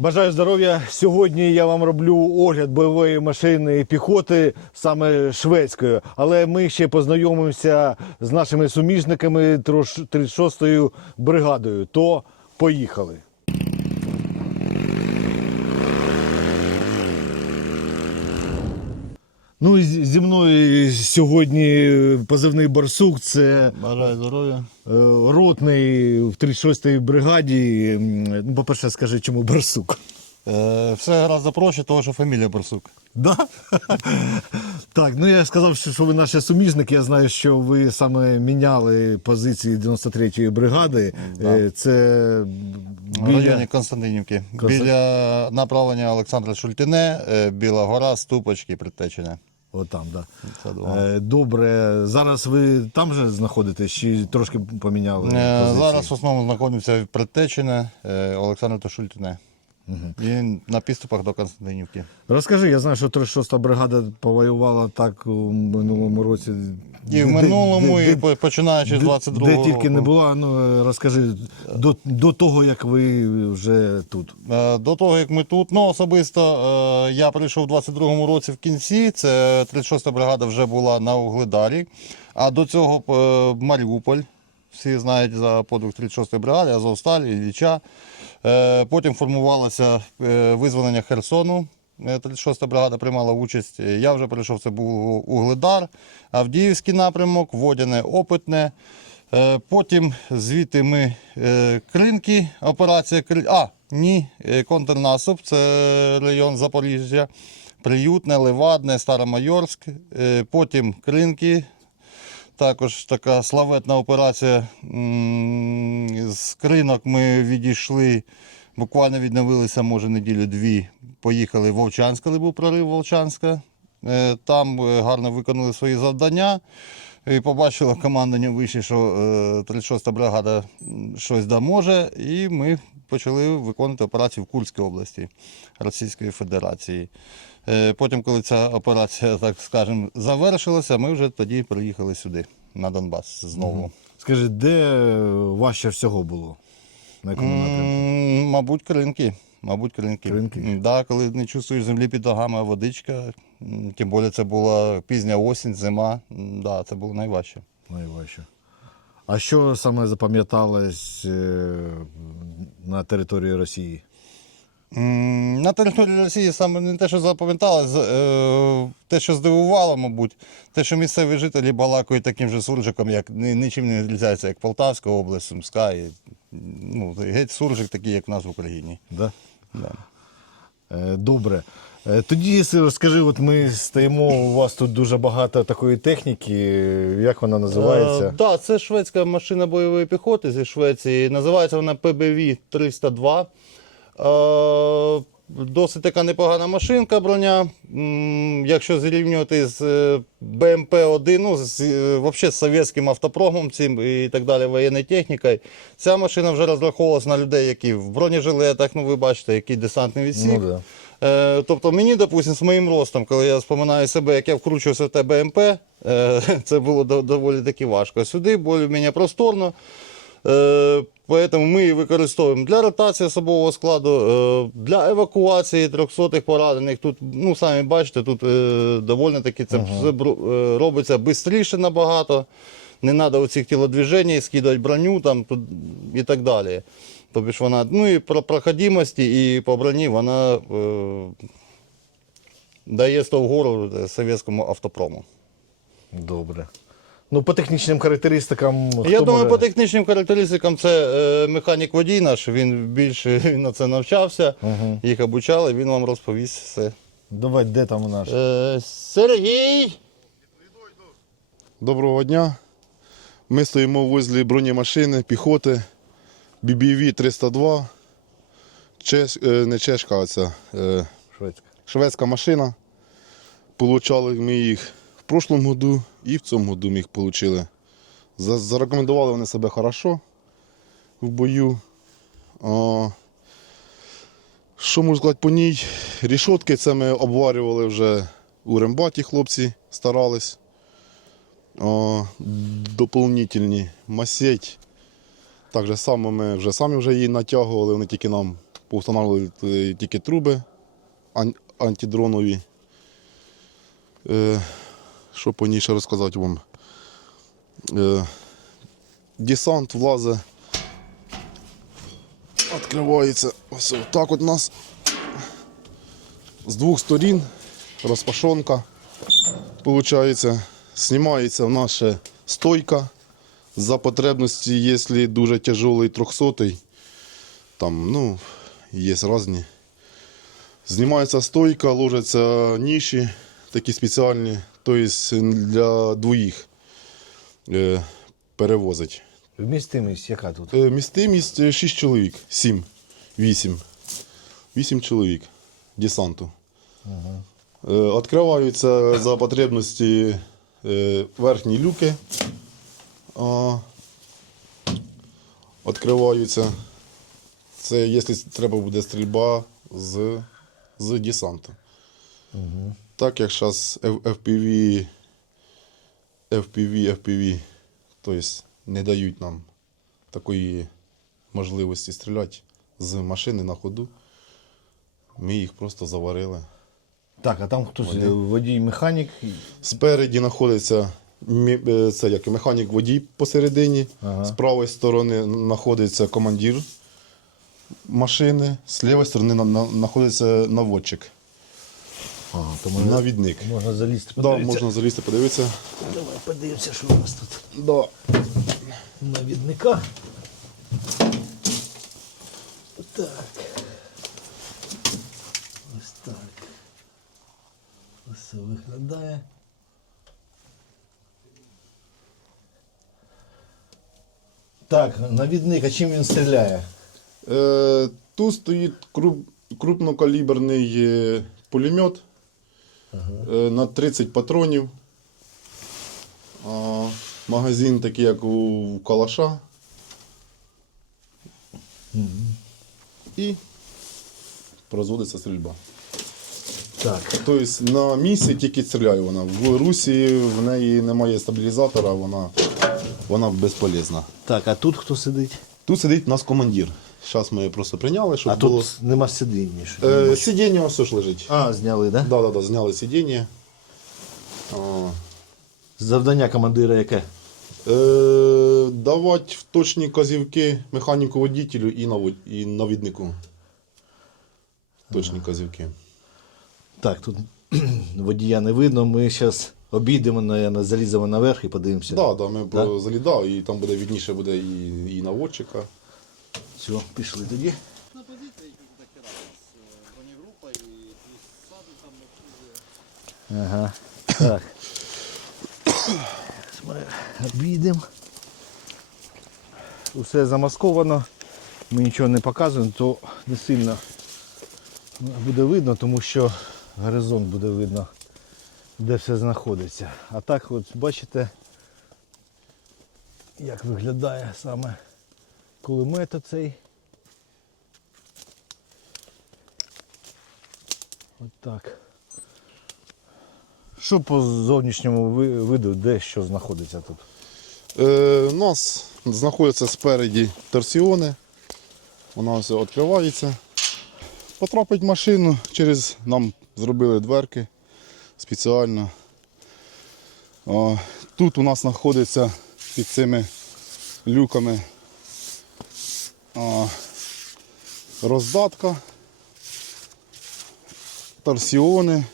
Бажаю здоров'я. Сьогодні я вам роблю огляд бойової машини піхоти, саме шведської. Але ми ще познайомимося з нашими суміжниками 36-ю бригадою. То поїхали. Ну і зі мною сьогодні позивний «Барсук». Це Бажаю здоров'я. ротний в 36-й бригаді. Ну, по-перше, скажи, чому «Барсук»? Все гораздо проще, тому що фамілія Барсук. Да? Так, ну я сказав, що ви наші суміжники. Я знаю, що ви саме міняли позиції 93-ї бригади. Да. Це В районі Константинівки. Біля направлення Олександра Шультине, Біла Гора, Ступочки, Предтечене. Отам, так. Це Да. два. Добре. Зараз ви там же знаходитесь чи трошки поміняли позиції? Зараз в основному знаходимося в Предтечене, Олександра та Шультине. І на підступах до Константинівки. Розкажи, я знаю, що 36-та бригада повоювала так у минулому році. І в минулому, і починаючи з 22-го Де року. тільки не була, ну розкажи, до того, як ви вже тут. До того, як ми тут, ну особисто я прийшов у 22-му році в кінці, це 36-та бригада вже була на Угледарі, а до цього Маріуполь, всі знають за подвиг 36-ї бригади, Азовсталь, Ілліча. Потім формувалося визволення Херсону, 36-та бригада приймала участь, я вже прийшов, це був Угледар, Авдіївський напрямок, Водяне, Опитне. Потім звідти ми Кринки, операція контрнаступ, це район Запоріжжя, Приютне, Левадне, Старомайорськ, потім Кринки, також така славетна операція. З Кринок ми відійшли, буквально відновилися, може, неділю-дві, поїхали в Вовчанськ, коли був прорив Вовчанська, там гарно виконали свої завдання. І побачило командування вище, що 36-та бригада щось може, і ми почали виконувати операцію в Курській області Російської Федерації. Потім, коли ця операція, так скажемо, завершилася, ми вже тоді приїхали сюди, на Донбас знову. Скажи, де важче всього було? На якому напрямку? Мабуть, Кринки. Кринки? Да, коли не чувствуєш землі під ногами, а водичка, тим більше це була пізня осінь, зима, да, це було найважче. Найважче. А що саме запам'яталось на території Росії? На території Росії саме не те, що запам'яталось, те, що здивувало, мабуть, те, що місцеві жителі балакають таким же суржиком, як нічим не відрізняється, як Полтавська область, Сумська. І, ну, геть суржик такий, як в нас в Україні. Да? Да. Добре. Тоді розкажи, от ми стоїмо, у вас тут дуже багато такої техніки, як вона називається? Так, да, це шведська машина бойової піхоти зі Швеції, називається вона ПБВ-302. Досить така непогана машинка, броня. Якщо зрівнювати з БМП-1, ну, взагалі з совєтським автопромом цим і так далі, воєнною технікою, ця машина вже розраховувалася на людей, які в бронежилетах, ну ви бачите, який десантний відсік. Ну, да. Тобто мені, допустим, з моїм ростом, коли я споминаю себе, як я вкручувався в те БМП, це було доволі таки важко. Сюди більш-менш просторно. Тому ми її використовуємо для ротації особового складу, для евакуації 300-х поранених. Тут, ну, самі бачите, тут доволі таки це все робиться швидше набагато. Не треба оцих тілодвіжень, скидати броню там, і так далі. Тобто вона, ну і про проходимості, і по броні вона дає 100 вгору совєтському автопрому. Добре. Ну, по технічним характеристикам... Я думаю, по технічним характеристикам це механік-водій наш, він більше на це навчався, їх обучали, він вам розповість все. Давай, де там наш? Сергій! Доброго дня. Ми стоїмо возле бронемашини, піхоти, BBV-302. Не чешка, а це Шведська. шведська машина. Получали ми їх в прошлому году і в цьому году ми їх отримали. Зарекомендували вони себе хорошо в бою. Що можу сказати по ній? Рішотки це ми обварювали вже у Рембаті, хлопці старались. Доповнительні масеть. Так же само ми вже самі її натягували, вони тільки нам повстановлювали тільки труби антидронові. Що по ній ще розказати вам? Десант влазить, відкривається ось так от у нас з двох сторін розпашонка, виходить, знімається в нас ще стойка, за потребності, якщо дуже тяжелий 300-й, там, ну, є різні. Знімається стойка, ложаться ніші, такі спеціальні, тобто для двоїх перевозить. Вмістимість яка тут? Містимість 6 чоловік, 7, 8. 8 чоловік десанту. Відкриваються за потребності верхні люки. Відкриваються. Це якщо треба буде стрільба з десанту. Так як зараз FPV, тобто не дають нам такої можливості стріляти з машини на ходу, ми їх просто заварили. Так, а там хтось водій-механік. Спереді знаходиться це як механік-водій посередині, з правої сторони знаходиться командир машини, з лівої сторони знаходиться наводчик, навідник. Можна залізти, Да, подивитися. можна залізти, подивитися. Давай подивимося, що у нас тут. Да. Навідника. Так. Ось так. Ось це виглядає. Так, навідник, а чим він стріляє? Тут стоїть крупнокаліберний пулемет на 30 патронів. Магазин такий, як у калаша. І производиться стрільба. Так. Тобто на місці тільки стріляє вона. В русі в неї немає стабілізатора, вона безполезна. Так, а тут хто сидить? Тут сидить у нас командир. Зараз ми просто прийняли, щоб А було... тут нема сидіння. Сидіння ось ж лежить. А, зняли, так? Да? Да, зняли сидіння. Завдання командира яке? Давати точні казівки механіку-водителю і навіднику. Точні казівки. Так, тут водія не видно, ми зараз обійдемо, наверное, заліземо наверх і подивимося. Да, ми залідали, і там буде видніше буде і наводчика. Все, пішли тоді. На позиції тут дохера бронегрупа і плюс саду там обслужує. Ага. Так. Ми обійдемо. Усе замасковано. Ми нічого не показуємо, то не сильно буде видно, тому що горизонт буде видно, де все знаходиться. А так от бачите, як виглядає саме кулемет оцей. От так. Що по зовнішньому виду, де що знаходиться тут? У нас знаходяться спереді торсіони. Вона все відкривається. Потрапить в машину, нам зробили дверки спеціально. Тут у нас знаходиться під цими люками роздатка, торсіони.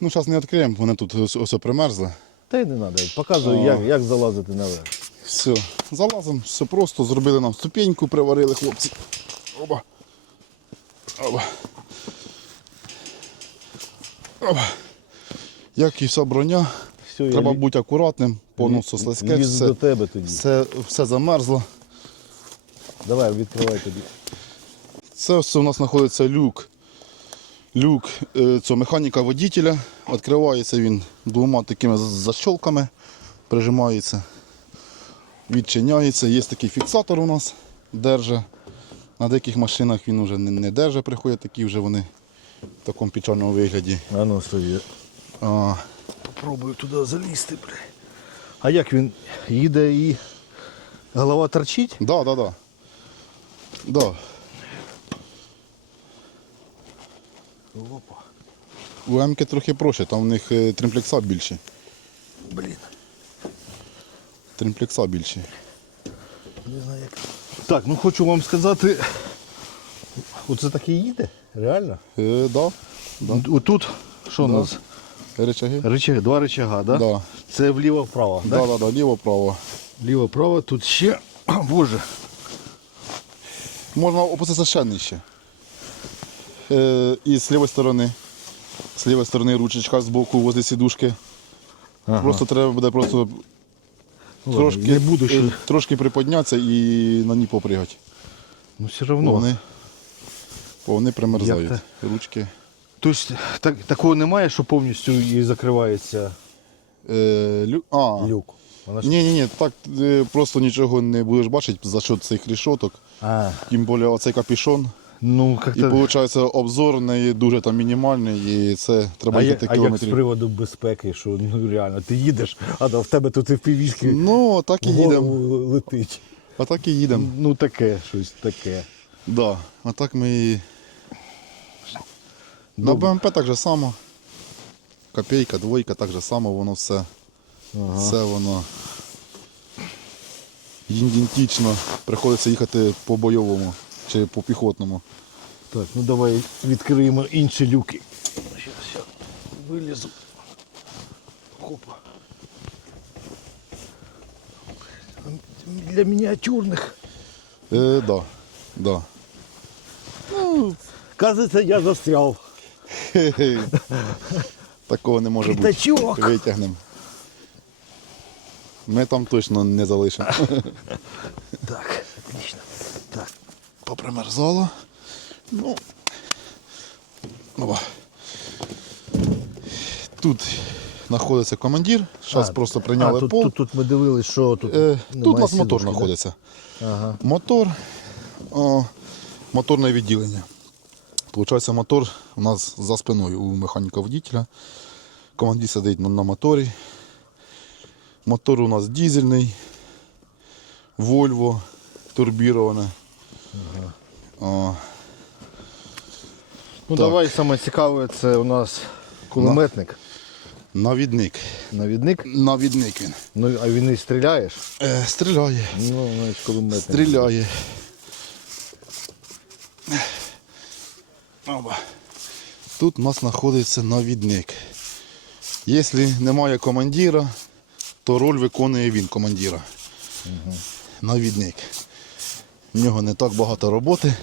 Ну, зараз не відкриємо, вони тут ось примерзли. Та й не треба, показую, як залазити наверх. Все, залазимо, все просто, зробили нам ступеньку, приварили хлопці. Оба. Оба. Оба. Як і вся броня, Все, треба бути акуратним, повністю слизьке, лізу до тебе тоді. все замерзло. Давай, відкривай тоді. Це все у нас знаходиться люк. Люк цього механіка-водителя. Відкривається він двома такими защолками, прижимається, відчиняється. Є такий фіксатор у нас, держить. На деяких машинах він вже не держить, приходять такі вже вони в такому печальному вигляді. А ну, стой. Попробую туди залізти, бля. А як він їде і голова торчить? Да. Опа. У М-ки трохи проще, там в них тримплекса більше. Блін. Тримплекса більше. Не знаю як. Так, ну хочу вам сказати. Оце таке їде? Реально? Да. Отут, що у нас? Речаги? Два рычага, да? Да. Це вліво-вправо, да? Да, ліво-право. Ліво-право, тут ще. О, Боже. Можна опуститися ще нижче. І з лівої сторони. З лівої сторони ручечка з боку возле сідушки. Ага. Просто треба буде просто Ладно, трошки, не буду ще. трошки приподнятися і на ній попригати. Ну все одно. Вони примерзають. Як Ручки. Тобто такого немає, що повністю і закривається люк. Вона ж... Ні, так просто нічого не будеш бачити за що цих рішоток. А, Тим більше оцей капюшон. ну І как-то... виходить обзор не дуже там мінімальний і це треба їхати як з кілометрів. приводу безпеки, що ну реально, ти їдеш, а в тебе тут і в півішки Ну, так і їдемо. летить. А так і їдемо. Ну таке, щось таке. Да. А так ми і... На БМП так же само. Копійка, двойка, так же само воно все. Все воно ідентично. Приходиться їхати по бойовому чи по піхотному. Так, ну давай відкриємо інші люки. Зараз вилізу. Хопа. Для мініатюрних. Да. Кажется, я застрял. Такого не може бути. П'ятачок. Витягнемо. Ми там точно не залишимо. Так, отлично. Так. Попримерзало. Ну. Опа. Тут знаходиться командир. Зараз просто прийняли тут, пол. Тут ми дивились, що тут. Тут у нас мотор знаходиться. Ага. Мотор, моторне відділення. Получається, мотор у нас за спиною у механіка-водителя. Командир сидить на моторі. Мотор у нас дизельний, Volvo, турбіроване. Ну давай саме цікаве, це у нас кулеметник. Навідник. Навідник. Навідник він. Ну, а він і стріляєш? Стріляє. Ну, значить, кулеметник. Стріляє. Опа. Тут у нас знаходиться навідник. Якщо немає командира, то роль виконує він командира. Навідник. В нього не так багато роботи.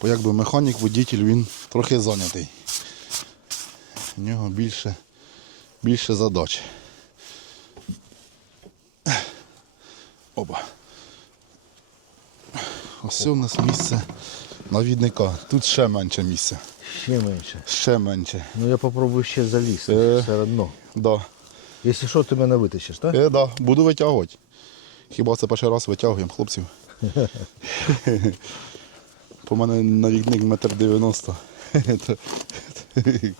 Бо якби механік, водитель, він трохи зайнятий. В нього більше задач. Опа. Ось у нас місце навідника. Тут ще менше місця. Ще менше. Ще менше. Ну я попробую ще залізти все одно. Да. Якщо що, ти мене витащиш, так? Да, буду витягувати. Хіба це перший раз витягуємо хлопців. По мене навідник 1,90 м.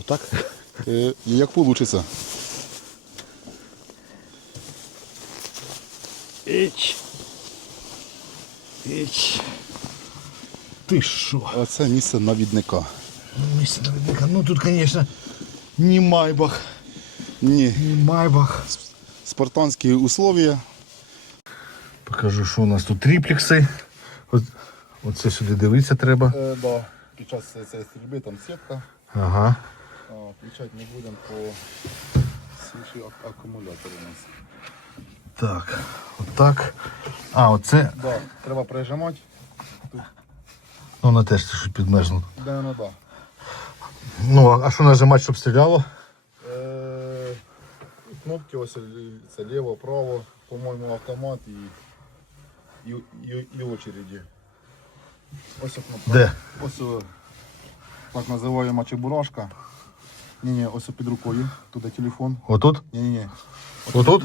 Отак? Як вийде? Іч. Іч. Ти що? Оце місце навідника. Місце навідника. Ну тут, звісно, не Майбах. Ні, Не Майбах. спартанські условия. Покажу, що у нас тут триплекси. Оце сюди дивитися треба. Да. Під час цієї стрільби там сітка. Ага. Включати не будемо по свіжі акумулятори у нас. Так, отак. А, оце. Да, треба прижимати. Ну, вона теж щось підмерзла. Да. Ну, а що нажимати, щоб стріляло? Кнопки ось це ліво, право, по-моєму, автомат і очереді. Ось кнопка. Де? Ось так називаємо чебурашка. Ні, ось під рукою. Туди телефон. Отут? Ні. Отут?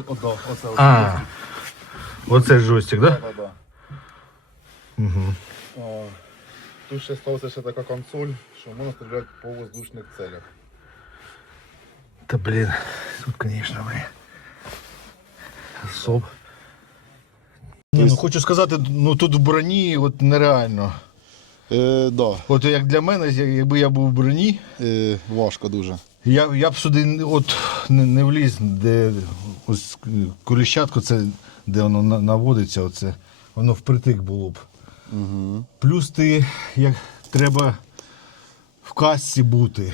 Оце. А, оце джойстик, так? Да. Угу. Тут ще ставиться ще така консоль, що можна стріляти по воздушних целях. Та блін, тут, звісно, ми особ. Ні, ну хочу сказати, ну тут в броні от нереально. Да, От як для мене, якби я був в броні, важко дуже. я б сюди от не вліз, де ось коліщатку, це де воно наводиться, оце, воно впритик було б. Угу. Плюс ти як треба в касці бути,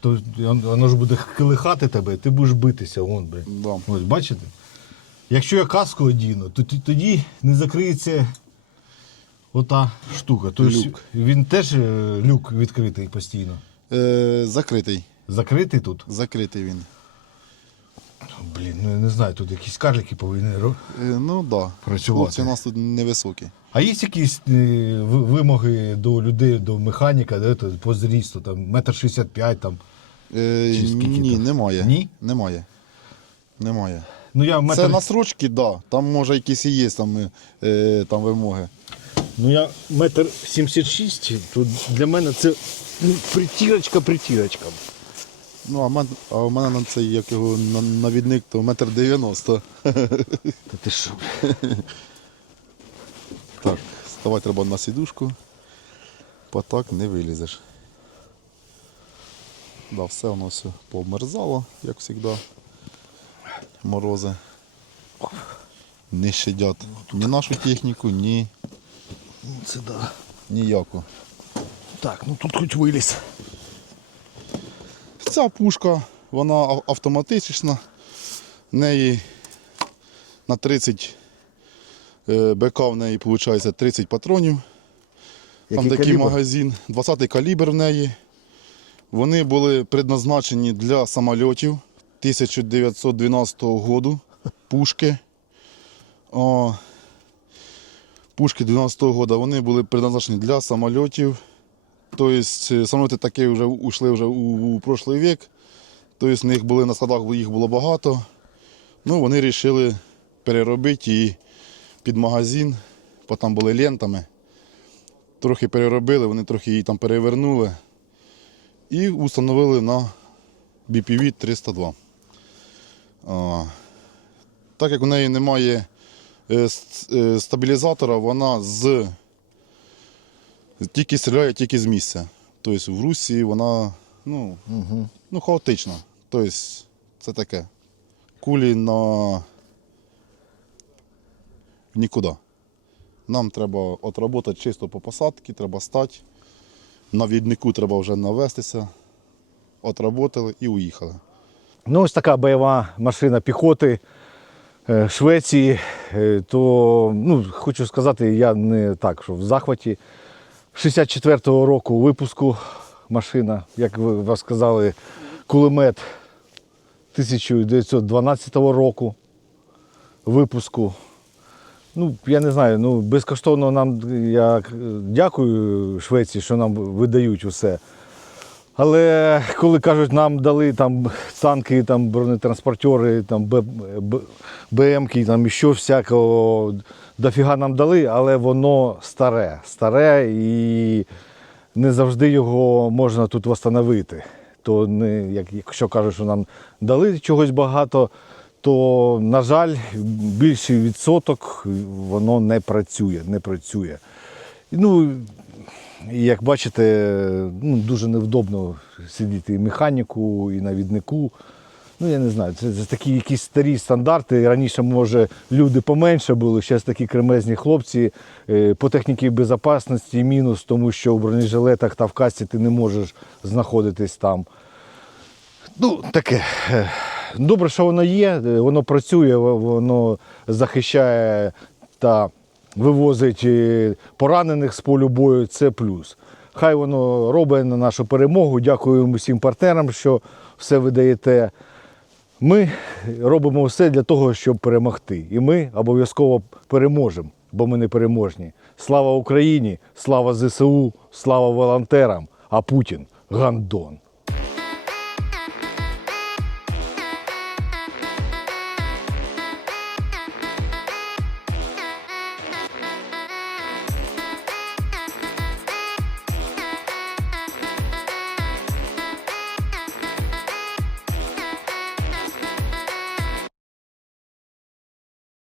то воно ж буде килихати тебе, ти будеш битися, вон, блін. Да. Ось бачите? Якщо я каску одіну, то тоді не закриється ота штука. Тобто Люк. він теж люк відкритий постійно. Закритий. Закритий тут? Закритий він. Блін, ну я не знаю, тут якісь карлики повинні Ну так. Да. працювати. Хлопці у нас тут невисокі. А є якісь вимоги до людей, до механіка, по зрісту, там 1,65 м там? Чи скільки Ні, там? немає. Ні? Немає. Ну я Це метр... на срочки, так. Да. Там може якісь і є там вимоги. Ну я 1,76 м, то для мене це притірочка. Ну, а в мене на цей, як його навідник, то 1,90 м. Та ти що? Так, ставати треба на сідушку, бо так не вилізеш. Да, все воно все повмерзало, як завжди. Морози не щадять ні нашу техніку, ні Це да. ніяку. Так, ну тут хоч виліз. Ця пушка, вона автоматична, в неї на 30 БК в неї виходить 30 патронів. Там такий калібр? магазин, 20-й калібр в неї. Вони були предназначені для самольотів 1912 року. Пушки. Пушки 12 року, вони були предназначені для самольотів. Тобто самоліти такі вже ушли вже у прошлий вік. Тобто в них були на складах, їх було багато. Ну, вони вирішили переробити її під магазин, бо там були лентами. Трохи переробили, вони трохи її там перевернули і встановили на BPV-302. Так як у неї немає стабілізатора, вона тільки стріляє тільки з місця. Тобто в Русі вона хаотична. Тобто це таке. Кулі на нікуди. Нам треба отработати чисто по посадці, треба стати. На віднику треба вже навестися. Отработали і уїхали. Ну ось така бойова машина піхоти Швеції. То, ну, хочу сказати, я не так, що в захваті. 64-го року випуску машина, як ви вас сказали, кулемет 1912 року випуску. Ну, я не знаю, ну, безкоштовно нам, я дякую Швеції, що нам видають усе. Але коли кажуть, нам дали там танки, там бронетранспортери, там БМки, там ще всякого, дофіга нам дали, але воно старе і не завжди його можна тут встановити. То не, якщо кажуть, що нам дали чогось багато, то, на жаль, більший відсоток воно не працює. Ну, і як бачите, ну, дуже невдобно сидіти і механіку, і навіднику. Ну, я не знаю, це такі якісь старі стандарти. Раніше, може, люди поменше були, зараз такі кремезні хлопці. По техніці безпечності мінус, тому що в бронежилетах та в касці ти не можеш знаходитись там. Ну, таке. Добре, що воно є, воно працює, воно захищає та вивозить поранених з полю бою, це плюс. Хай воно робить на нашу перемогу. Дякуємо всім партнерам, що все ви даєте. Ми робимо все для того, щоб перемогти. І ми обов'язково переможемо, бо ми не переможні. Слава Україні, слава ЗСУ, слава волонтерам, а Путін – гандон.